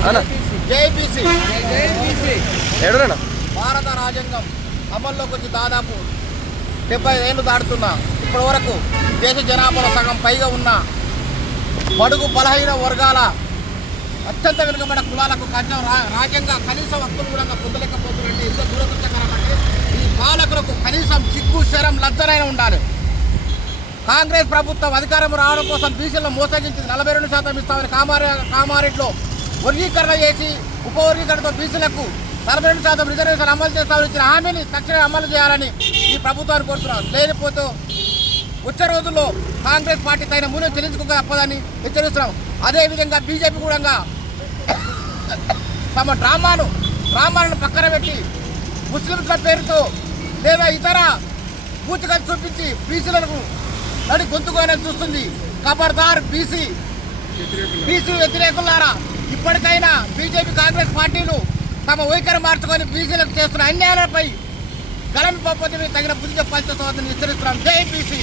అన్న. భారత రాజ్యాంగం అమల్లోకి వచ్చి దాదాపు డెబ్బై ఏళ్ళు దాటుతున్నా. ఇప్పటి వరకు దేశ జనాభాలో సగం పైగా ఉన్న బడుగు బలహీన వర్గాల అత్యంత వెనుకబడిన కులాలకు కనీసం రాజ్యాంగ కనీసం హక్కులు కూడా పొందలేకపోతున్నట్టు ఎంత దూరదృష్టకరం అంటే ఈ పాలకులకు కనీసం సిగ్గు శరం లజ్జనైనా ఉండాలి. కాంగ్రెస్ ప్రభుత్వం అధికారం రావడం కోసం బీసీలను మోసగించింది నలభై రెండు శాతం ఇస్తామని కామారె కామారెడ్డిలో వర్గీకరణ చేసి ఉప వర్గీకరణతో బీసీలకు నలభై రెండు శాతం రిజర్వేషన్ అమలు చేస్తామని ఇచ్చిన హామీని తక్షణమే అమలు చేయాలని ఈ ప్రభుత్వాన్ని కోరుతున్నాం. లేకపోతే వచ్చే రోజుల్లో కాంగ్రెస్ పార్టీ తగిన మూల్యం చెల్లించుకోక తప్పదని హెచ్చరిస్తున్నాం. అదేవిధంగా బీజేపీ కూడా తమ డ్రామాను డ్రామాలను పక్కన పెట్టి ముస్లింల పేరుతో లేదా ఇతర పూచిగా చూపించి బీసీలకు నడి గొంతుకోనని చూస్తుంది. ఖబర్దార్ బీసీ బీసీ వ్యతిరేకులారా ఇప్పటికైనా బీజేపీ కాంగ్రెస్ పార్టీలు తమ వైఖరి మార్చుకొని బీసీలకు చేస్తున్న అన్యాయాలపై గలం పద్ధతి తగిన బుద్ధి చెప్పాల్సిన హెచ్చరిస్తున్నాం జై బీసీ.